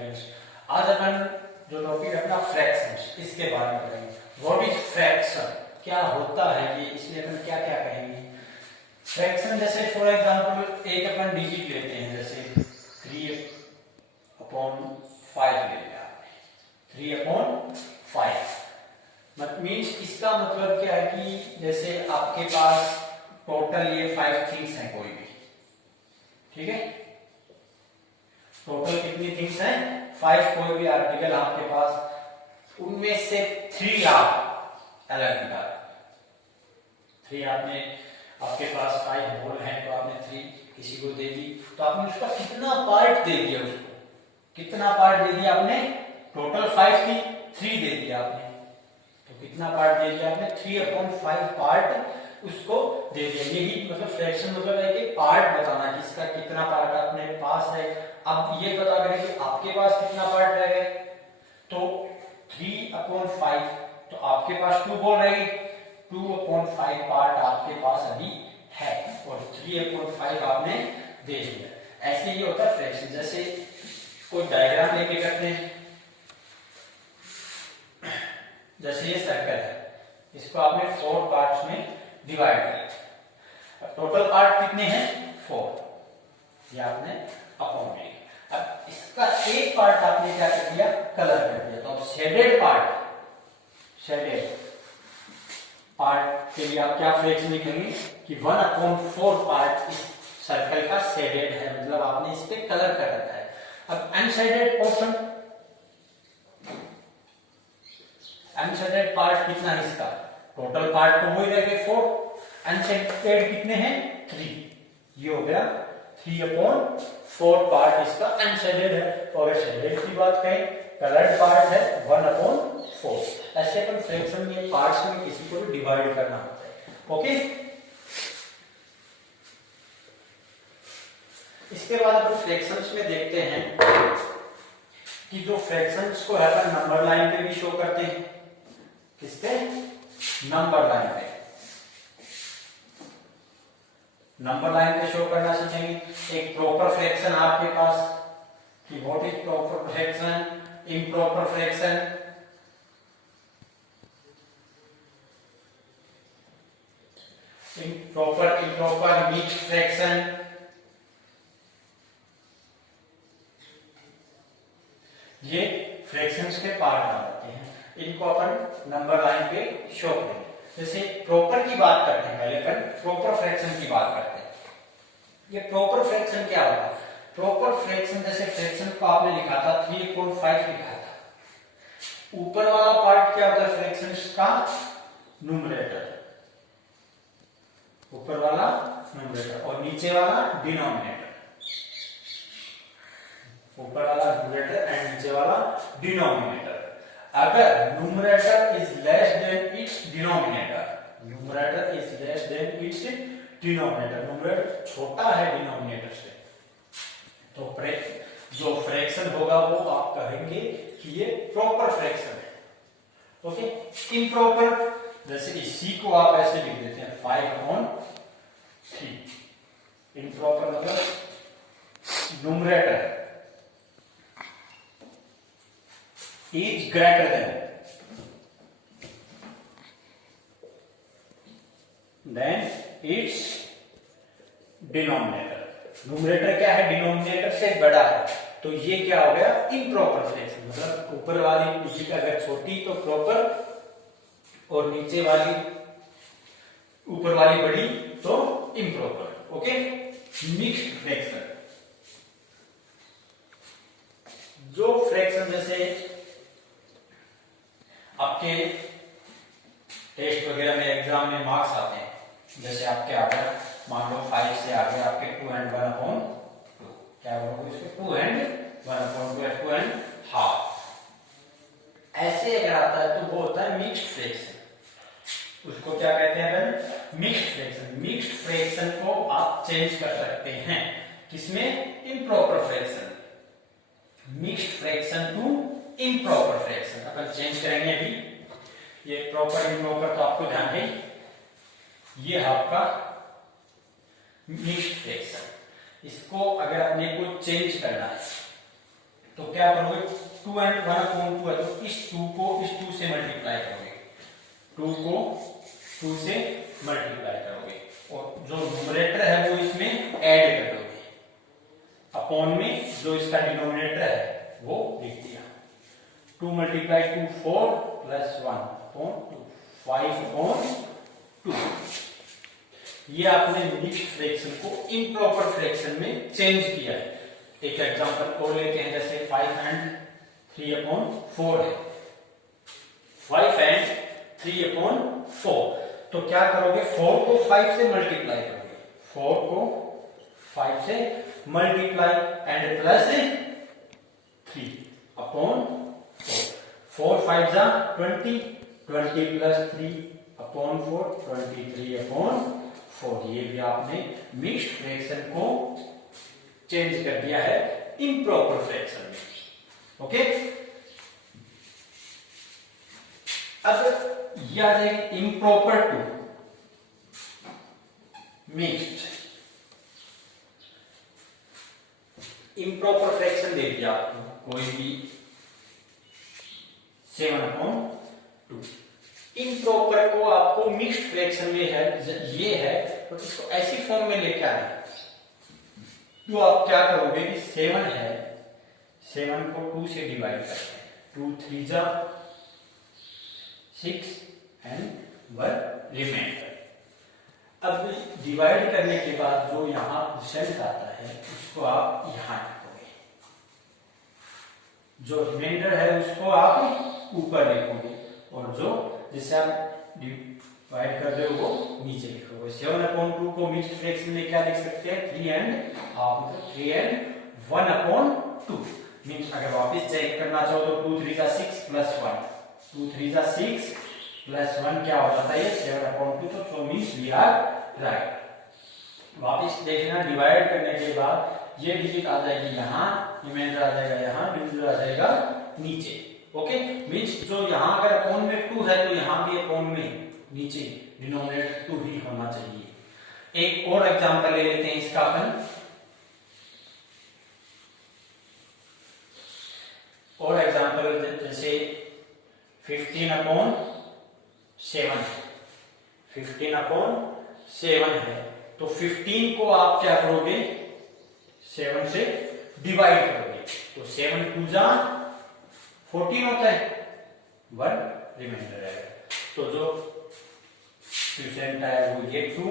Students, आज अपन जो topic अपना फ्रैक्शंस इसके बारे में करेंगे। व्हाट इज फ्रैक्शन, क्या होता है ये, इसमें अपन क्या क्या कहेंगे। फ्रैक्शन जैसे फॉर एग्जांपल एक अपन डिजिट लेते हैं, जैसे 3/5 ले लिया आपने, 3/5 मीन्स इसका मतलब क्या है कि जैसे आपके पास टोटल ये 5 थिंग्स हैं कोई भी, ठीक है, टोटल कितनी थिंग्स हैं 5, कोई भी आर्टिकल आपके पास, उनमें से 3 आप अलग निकाल, 3 आपने, आपके पास 5 होल हैं तो आपने 3 किसी को दे दी, तो आपने उसका कितना पार्ट दे दिया, उसको कितना पार्ट दे दिया आपने, टोटल 5 थी 3 दे दिया आपने, तो कितना पार्ट दे दिया आपने 3/5 पार्ट उसको दे दिया। यही मतलब फ्रैक्शन मतलब है कि पार्ट बताना कि इसका कितना पार्ट अपने पास है। अब ये पता करें कि आपके पास कितना पार्ट रहेगा, तो 3/5, तो आपके पास 2 बोल रहेगी, 2/5 पार्ट आपके पास अभी है और 3/5 आपने दे दिया। ऐसे ही होता है फ्रैक्शन। जैसे कोई डायग्राम लेके करते हैं, जैसे ये सर्कल है, इसको आपने 4 पार्ट्स में डिवाइड किया, टोटल पार्ट कितने हैं 4, ये आपने अपॉन में लिखा। अब इसका एक पार्ट आपने क्या कर दिया, कलर कर दिया, तो अब शेडेड पार्ट के लिए आप क्या फ्रैक्शन लिखेंगे कि 1/4 पार्ट इस सर्कल का शेडेड है, मतलब आपने इस पे कलर कर रखा है। अब अनशेडेड पोर्शन, अनशेडेड पार्ट कितना है इसका, टोटल पार्ट तो वही रह गए 4, अनशेडेड कितने हैं 3, ये हो गया 3/4 पार्ट इसका अनशेडेड है। तो अगर शेडेड की बात करें, कलर्ड पार्ट है 1/4। ऐसे अपन फ्रैक्शन में पार्ट्स में किसी को भी डिवाइड करना होता है। ओके, इसके बाद अपन फ्रैक्शंस में देखते हैं कि जो फ्रैक्शंस को है अपन नंबर लाइन पे भी शो करते हैं, किसपे, नंबर लाइन पे, नंबर लाइन पे शो करना सीखेंगे। एक प्रॉपर फ्रैक्शन आपके पास कि what is proper fraction, improper fraction, improper mixed fraction, ये फ्रैक्शंस के पार्ट आ जाते हैं, इनको अपन नंबर लाइन पे शो करेंगे। जैसे प्रॉपर की बात करते हैं, पहले अपन प्रॉपर फ्रैक्शन की बात करते हैं। ये प्रॉपर फ्रैक्शन क्या होता है, प्रॉपर फ्रैक्शन जैसे फ्रैक्शन को आपने लिखा था 3/5 लिखा था, ऊपर वाला पार्ट क्या होता है फ्रैक्शंस का, न्यूमरेटर, ऊपर वाला न्यूमरेटर और नीचे वाला डिनोमिनेटर, ऊपर वाला न्यूमरेटर एंड नीचे वाला डिनोमिनेटर। अगर numerator is less than it's denominator, numerator is less than it's denominator, numerator छोटा है डिनोमिनेटर से, तो जो फ्रैक्शन होगा वो आप कहेंगे कि ये प्रॉपर फ्रैक्शन है। ओके, इम्प्रॉपर जैसे इसी को आप ऐसे लिख देते हैं 5/3, इम्प्रॉपर मतलब numerator is greater than its denominator, numerator क्या है, डिनोमिनेटर से बड़ा है, तो ये क्या हो गया इम्प्रॉपर फ्रैक्शन। मतलब ऊपर वाली डिजिट अगर छोटी तो प्रॉपर और नीचे वाली ऊपर वाली बड़ी तो इम्प्रॉपर। ओके, मिक्स्ड फ्रैक्शन, जो फ्रैक्शन जैसे आपके टेस्ट वगैरह में एग्जाम में मार्क्स आते हैं, जैसे आपके आ गया मान लो 5 से आ गया आपके 2 and 1/2, क्या बोलोगे इसको 2 and 1/2, 2 and half, ऐसे अगर आता है तो वो होता है मिक्स्ड फ्रैक्शन। उसको क्या कहते हैं, मिक्स्ड फ्रैक्शन। मिक्स्ड फ्रैक्शन को आप चेंज कर सकते हैं किसमें, improper fraction, mixed fraction to improper fraction अपन चेंज करेंगे अभी। ये प्रॉपर इम्प्रॉपर तो आपको ध्यान है, ये है आपका मिक्स्ड फ्रैक्शन। इसको अगर अपने को चेंज करना है तो क्या करोगे, 2 एंड 1/2 है तो इस 2 को इस 2 से मल्टीप्लाई करोगे, 2 को 2 से मल्टीप्लाई करोगे और जो न्यूमरेटर है वो इसमें ऐड कर दोगे, अपॉन में जो इसका डिनोमिनेटर है वो लिख दिया। 2 मल्टीप्लाई 2 4 प्लस 1 अपॉन 2 5 अपॉन 2। ये आपने मिक्स्ड फ्रैक्शन को इम्प्रॉपर फ्रैक्शन में चेंज किया है। एक एग्जांपल और लेते हैं, जैसे 5 एंड 3/4 है, 5 एंड 3/4। तो क्या करोगे, 4 को 5 से मल्टीप्लाई करोगे, 4 को 5 से मल्टीप्लाई एंड प्लस 3 अपॉन 4। 4 5 जा 20, 20 प्लस 3 अपॉन 4, 23 अपॉन 4। ये भी आपने मिक्स्ड फ्रैक्शन को चेंज कर दिया है इम्प्रॉपर फ्रैक्शन में। ओके, अब यह एक improper to mixed, improper fraction दे दिया आपको कोई भी 7/2। इम्प्रॉपर को आपको मिक्स्ड फ्रैक्शन में है ये है, तो इसको ऐसी फॉर्म में लेके आना। तो आप क्या करोगे कि 7 है, 7 को 2 से डिवाइड करते हैं, 2 3 जा 6 एंड 1 रिमाइंडर। अब डिवाइड करने के बाद जो यहां रिजल्ट आता है उसको आप यहां लिखोगे, जो रिमाइंडर है उसको आप ऊपर लिखोगे और जो जिसे आप डिवाइड कर रहे हो वो नीचे लिखोगे। 7/2 को मिक्स्ड फ्रैक्शन में क्या लिख सकते हैं, 3 एंड हाफ, 3 एंड 1/2 मीन्स अगर वापस चेक करना चाहो तो 2 3 जा 6 प्लस 1, 2 3 जा 6 प्लस 1 क्या हो जाता है, 7/2। तो मीन्स वी आर राइट। वापस देखना, डिवाइड करने के बाद ये डिजिट आ जाएगी यहाँ, रिमाइंडर आ जाएगा यहाँ, डिविजन आ जाएगा नीचे। ओके, मीन्स जो यहाँ अगर अपॉन में 2 है तो यहाँ भी अपॉन में नीचे डिनोमिनेटर 2 ही होना चाहिए। एक और एग्जांपल ले लेते हैं इसका अपन, और एग्जांपल जैसे 15/7 है, 15/7 है तो 15 को आप क्या करोगे, 7 से डिवाइड करोगे, तो 7 2 जा 14 होता है, 1 रिमाइंडर है। तो जो परसेंट है वो ये 2,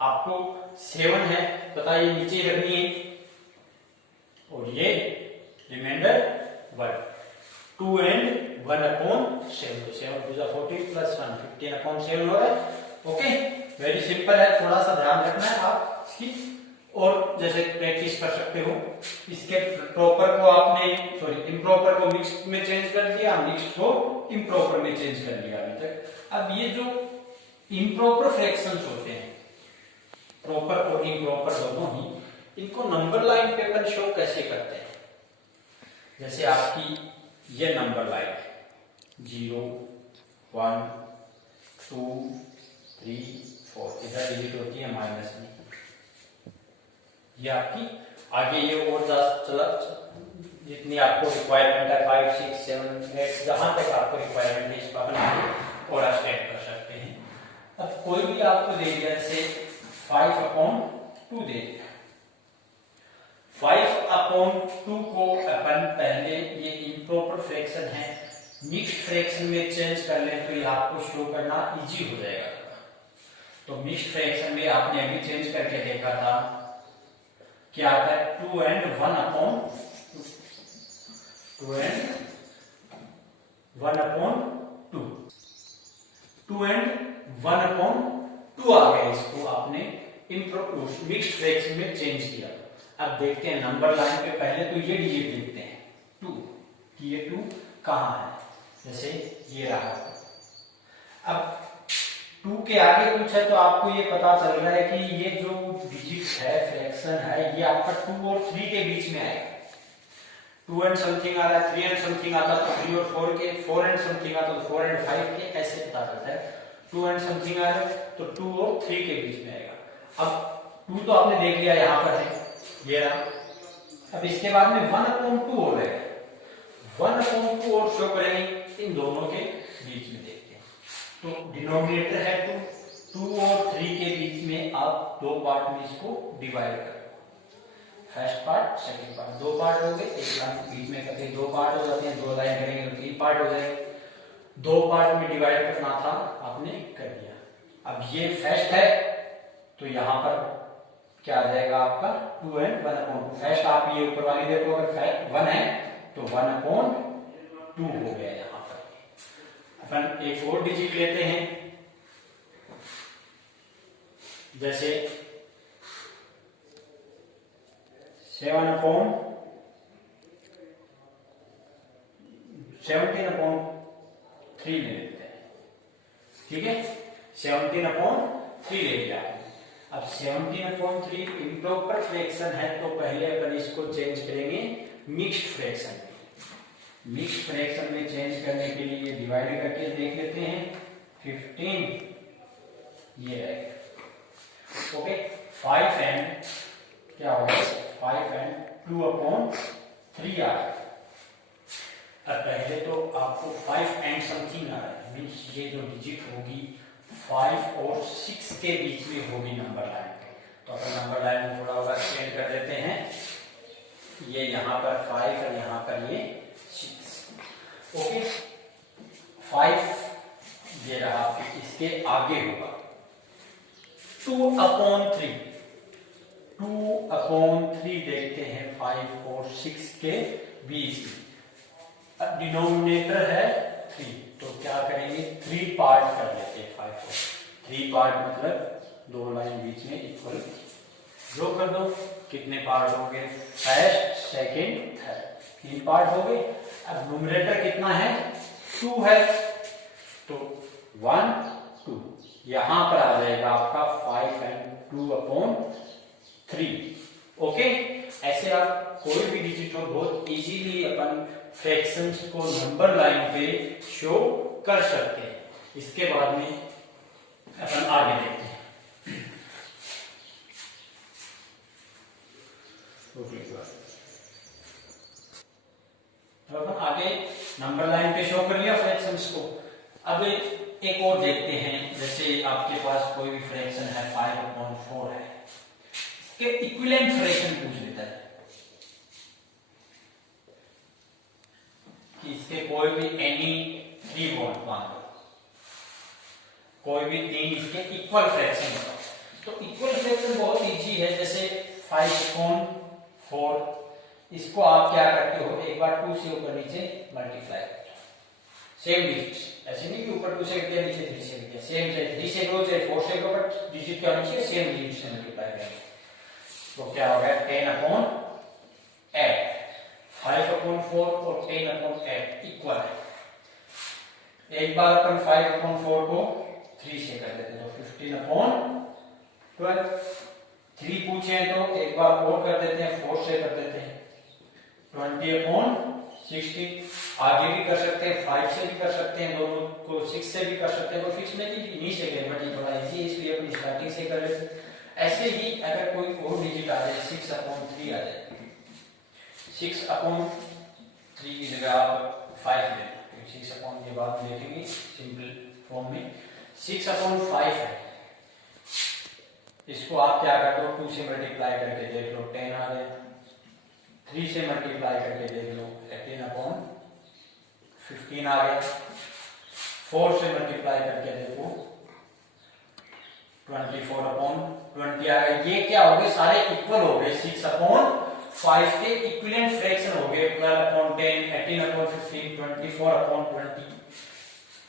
आपको 7 है पता ये नीचे रखनी है और ये रिमाइंडर 1, 2 एंड 1/7, तो 7 2 जा 14 प्लस 1 15/7 हो रहा है। ओके, वेरी सिंपल है, थोड़ा सा ध्यान रखना है आप इसकी, और जैसे प्रैक्टिस कर सकते हो। इसके प्रॉपर को आपने इम्प्रॉपर को मिक्स्ड में चेंज कर दिया, मिक्स्ड को इम्प्रॉपर में चेंज कर दिया अभी तक। अब ये जो इम्प्रॉपर फ्रैक्शंस होते हैं, प्रॉपर और इम्प्रॉपर दोनों ही, इनको नंबर लाइन पे अपन शो कैसे करते हैं। जैसे आपकी ये नंबर लाइन 0 1 2 3 4, इधर डिजिट होती है माइनस में, ये आपकी आगे ये और चला जितनी आपको रिक्वायरमेंट है 5 6 7 8 जहां तक आपको रिक्वायरमेंट है इसको अपन और स्टेप कर सकते हैं। अब कोई भी आपको दे दिया, जैसे 5/2 दे दिया, 5/2 को अपन पहले, ये इम्प्रॉपर फ्रैक्शन है, मिक्स्ड फ्रैक्शन में चेंज कर लें तो ये आपको शो करना इजी हो जाएगा। तो मिक्स्ड फ्रैक्शन में आपने अभी चेंज करके देखा था, क्या आता है 2 एंड 1/2, 2 एंड 1/2, 2 एंड 1/2 आ गया, इसको आपने मिक्स्ड फ्रैक्शन में चेंज किया। अब देखते हैं नंबर लाइन पे, पहले तो ये डिजिट लिखते हैं 2 कि ये 2 कहां है, जैसे ये रहा। अब 2 के आगे कुछ है तो आपको ये पता चल रहा है कि ये जो डिजिट है, फ्रैक्शन है, ये आपका 2 और 3 के बीच में आएगा। 2 एंड समथिंग आ रहा है, 3 एंड समथिंग आता तो 3 और 4 के, 4 एंड समथिंग आता तो 4 एंड 5 के, ऐसे पता चलता है। 2 एंड समथिंग आ रहा है तो 2 और 3 के बीच में आएगा। अब 2 तो आपने देख लिया यहाँ पर है, ये रहा। अब इसके बाद में 1/2 हो रहा है, और शो करेंगे इन दोनों के बीच में। देखते हैं तो डिनोमिनेटर है 2 और 3 के बीच में आप दो पार्ट में इसको डिवाइड करो। फर्स्ट पार्ट सेकंड पार्ट, दो पार्ट हो गए। एक लाइन बीच में करते हैं दो पार्ट हो जाते हैं, दो लाइन करेंगे तो 3 पार्ट हो जाएंगे। दो पार्ट में डिवाइड करना था, आपने कर दिया। अब ये फर्स्ट है तो यहां पर क्या आ जाएगा आपका 2 and 1/2। फर्स्ट आप ये ऊपर वाली देखो, अगर 1 है तो 1/2 हो गया। यहां पर अपन एक और डिजिट लेते हैं, जैसे 17/3 ले लेते हैं। ठीक है, 17/3 ले लिया। अब 17/3 इम्प्रॉपर फ्रैक्शन है तो पहले अपन इसको चेंज करेंगे मिक्स्ड फ्रैक्शन में। मिक्स्ड फ्रैक्शन में चेंज करने के लिए डिवाइड करके देख लेते हैं। 15 ये है। ओके, 5 and क्या होगा 5 and 2/3 आ रहा है। अब पहले तो आपको 5 and समथिंग आ रहा है, मीन्स ये जो डिजिट होगी 5 और 6 के बीच में होगी नंबर लाइन। तो अपन नंबर लाइन में थोड़ा और एक्सटेंड कर देते हैं। ये यहाँ पर 5 और यहाँ पर ये 6। ओके, 5 ये रहा, इसके आगे होगा 2/3। 2/3 देखते हैं 5 और 6 के बीच में। अब डिनोमिनेटर है 3 तो क्या करेंगे 3 पार्ट कर लेते हैं 5 को। 3 पार्ट मतलब दो लाइन बीच में इक्वल ड्रॉ कर दो। कितने पार्ट हो गए, फर्स्ट सेकंड थर्ड, 3 पार्ट हो गए। अब न्यूमरेटर कितना है 2 है तो 1 2 यहां पर आ जाएगा आपका 5 and 2/3। ओके, ऐसे आप कोई भी डिजिट हो बहुत इजीली अपन फ्रैक्शंस को नंबर लाइन पे शो कर सकते हैं। इसके बाद में अपन आगे देखते हैं। तो अपन आगे नंबर लाइन पे शो कर लिया फ्रैक्शंस को। अब एक और देखते हैं, जैसे आपके पास कोई भी फ्रैक्शन है 5/4 है, इसके इक्विवेलेंट फ्रैक्शन पूछ लेता है कि इसके कोई भी एनी 3 वॉल्ट मान लो, कोई भी 3 इसके इक्वल फ्रैक्शन होगा। तो इक्वल फ्रैक्शन बहुत इजी है, जैसे 5/4 इसको आप क्या करते हो, एक बार 2 से ऊपर नीचे मल्टीप्लाई करते हो। सेम डिजिट, ऐसे नहीं कि ऊपर 2 से किया नीचे 3 से किया, सेम चाहे 3 से करो चाहे 4 से करो, बट डिजिट क्या होनी चाहिए सेम डिजिट से मल्टीप्लाई करेंगे। तो क्या हो गया 10/8। 5/4 और 10/8 इक्वल है। एक बार अपन 5/4 को 3 से कर देते तो 15/12। 3 पूछे तो एक बार और कर देते हैं, 4 से कर देते हैं 20/60। आगे भी कर सकते हैं, 5 से भी कर सकते हैं, दोनों को 6 से भी कर सकते हैं, तो 6 में भी इन्हीं से करें, बट ये थोड़ा इजी है इसलिए अपनी स्टार्टिंग से कर लेते हैं। ऐसे ही अगर कोई और डिजिट आ जाए 6/3 आ जाए, 6/3 की जगह आप 5 ले, 6 के बाद देखेंगे सिंपल फॉर्म में 6/5 है। इसको आप क्या करते हो 2 से मल्टीप्लाई करके देख लो 10 आ गया, 3 से मल्टीप्लाई करके देख लो 18/15 आ गया, 4 से मल्टीप्लाई करके देखो 24/20 आ गया। ये क्या हो गए सारे इक्वल हो गए, 6/5 के इक्विवेलेंट फ्रैक्शन हो गए, 12/10, 18/15, 24/20।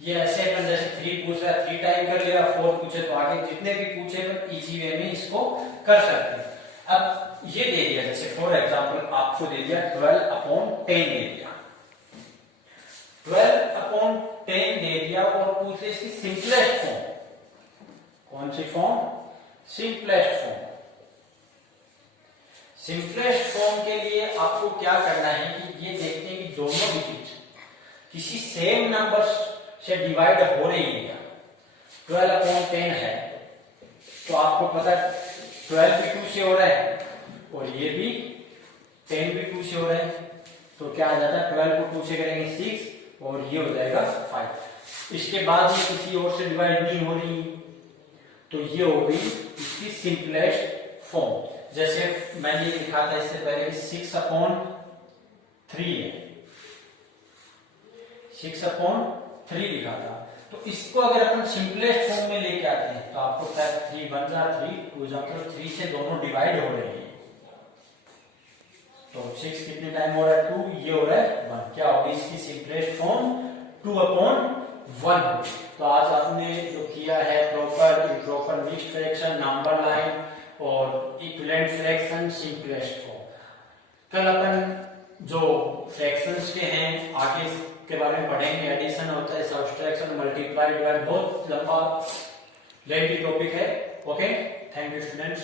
ये ऐसे अपन जैसे 3 पूछ रहा है 3 टाइम कर लिया, 4 पूछे तो आगे जितने भी पूछे तो इजी वे में इसको कर सकते हैं। अब ये दे दिया, जैसे फॉर एग्जांपल आपको दे दिया 12/10 दे दिया, 12/10 दे दिया और पूछे इसकी सिंपलेस्ट फॉर्म, कौन सी form, simplest form. Simplest form के लिए आपको क्या करना है कि ये देखते हैं कि दोनों डिजिट किसी सेम नंबर से डिवाइड हो रही है। 12/10 है तो आपको पता 12 भी 2 से हो रहा है और ये भी 10 भी 2 से हो रहा है, तो तो क्या आ जाता है 12 को 2 से करेंगे 6 और ये हो जाएगा 5। इसके बाद ये किसी और से डिवाइड नहीं हो रही, तो ये हो गई इसकी सिंपलेस्ट फॉर्म। जैसे मैंने लिखा था इससे पहले कि 6/3 है, 6/3 लिखा था। तो इसको अगर अपन सिंपलेस्ट फॉर्म में लेके आते हैं तो आपको 3 1 जा 3 2 जा 3 से दोनों डिवाइड हो रहे हैं। तो 6 कितने टाइम हो रहा है 2, ये हो रहा है 1। क्या होगी इसकी सिंपलेस्ट फॉर्म 2/1। तो आज आपने जो किया है proper improper mixed fraction, number line और इक्विवेलेंट फ्रैक्शन, सिंपलेस्ट फॉर्म। कल अपन जो फ्रैक्शंस के हैं आगे के बारे में पढ़ेंगे। एडिशन होता है, सब्सट्रैक्शन, मल्टीप्लाई, डिवाइड, बहुत लंबा लेंथी टॉपिक है। Okay, thank you students.